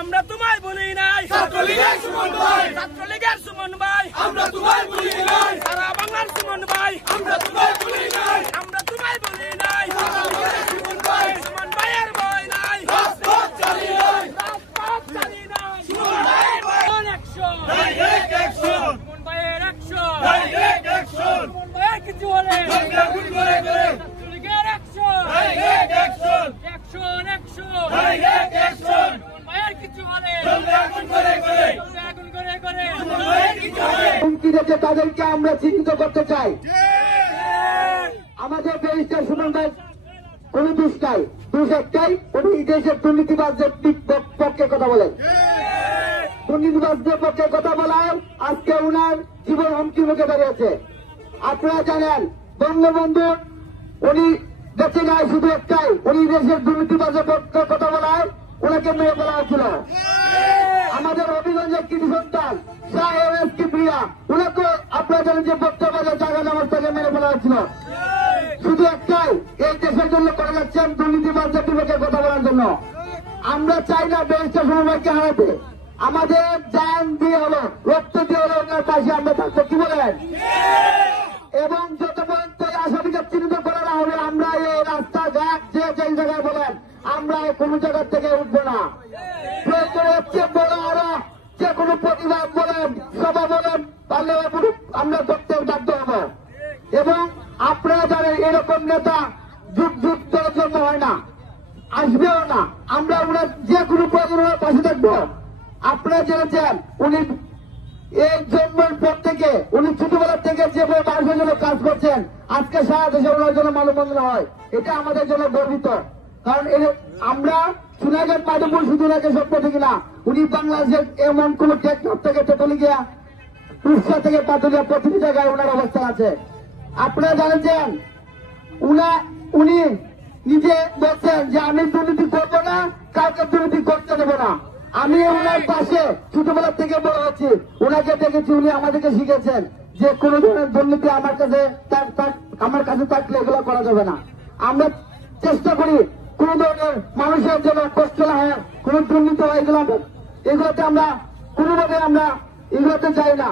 আমরা তোমায় বলি নাই ছাত্রলীগের সুমন ভাই, ছাত্রলীগের সুমন ভাই, আমরা তোমায় বলি নাই সারা বাংলার সুমন ভাই, আমরা তোমায় বলি নাই, আমরা তোমায় বলি নাই সুমন ভাই, সুমন ভাইয়ের ভয় নাই, রাজপথ চালিয়ে নাই, রাজপথ চালিয়ে নাই, সুমন ভাইয়ের অ্যাকশন, ডাইরেক্ট অ্যাকশন, সুমন ভাইয়ের অ্যাকশন, ডাইরেক্ট অ্যাকশন, সুমন ভাইয়ের কিছু হলে আগুন করে করে, ছাত্রলীগের action, direct action, action action, direct action, হুমকি দিচ্ছে তাদেরকে আমরা চিহ্নিত করতে চাই। আমাদের ব্যারিস্টার সুমন ভাই কোন দোষ নাই, দোষ একটাই, উনি দেশের দুর্নীতিবাজদের পক্ষে কথা বলেন, দুর্নীতিবাজদের পক্ষে কথা বলায় আজকে উনার জীবন হুমকির মুখে দাঁড়িয়েছে। আপনারা জানেন বঙ্গবন্ধু উনি বেঁচে নাই শুধু একটাই, উনি দেশের দুর্নীতিবাজদের পক্ষে কথা বলায় ওনাকে মেরে ফেলা হচ্ছিল। আমাদের হবিগঞ্জের কৃতি সন্তান শাহ এম কিবরিয়া ওনাকে আপনারা জানেন যে বক্তব্যের জায়গা নামাজ থেকে মেরে ফেলা হচ্ছিল। শুধু একটাই, এই দেশের জন্য করে যাচ্ছেন দুর্নীতিবাজদের বিপক্ষে কথা বলার জন্য। আমরা চাই না ব্যারিস্টার সুমন ভাইকে হারাতে, আমাদের জান দিয়ে হলো রক্ত দিয়ে হলো ওনার পাশে আমরা থাকতে, কি বলেন? এবং যত পর্যন্ত আসামিকে চিহ্নিত করা না হবে আমরা এই রাস্তাঘাট যে জায়গায় বলেন আমরা কোন জায়গা থেকে উঠবো না। হচ্ছে বড় আরো যে কোনো প্রতিবাদ বলেন সভা বলেন পারলে আমরা করতে বাধ্য হবো। এবং আপনারা জানেন এরকম নেতা যুগ যুগ করার জন্য হয় না, আসবেও না। আমরা ওনার যে কোনো প্রয়োজনের পাশে থাকবো। আপনারা জেনেছেন উনি এই জন্মের পর থেকে উনি ছোটবেলার থেকে যেভাবে মানুষের জন্য কাজ করছেন, আজকে সারা দেশে ওনার জন্য মানববন্ধন হয়, এটা আমাদের জন্য গর্বিত। কারণ আমরা সোনাঘাট মাধবপুর শুধু ওনাকে স্বপ্ন দেখি না, উনি বাংলাদেশের এমন কোন টেকটপ থেকে তেতুলিয়া উড়িষ্যা থেকে পাতুলিয়া প্রতিটি জায়গায় ওনার অবস্থান আছে। আপনারা জানেন উনি নিজে বলছেন যে আমি দুর্নীতি করবো না, কাউকে দুর্নীতি করতে দেবো না। আমি ওনার পাশে ছোটবেলার থেকে বড় হচ্ছি, ওনাকে দেখেছি, উনি আমাদেরকে শিখেছেন যে কোন ধরনের দুর্নীতি আমার কাছে থাকলে এগুলো করা যাবে না। আমরা চেষ্টা করি কোন ধরনের মানুষের জন্য কষ্ট না হয়, কোন দুর্নীতি হয় এগুলোতে আমরা কোনোভাবে আমরা এগুলোতে যাই না।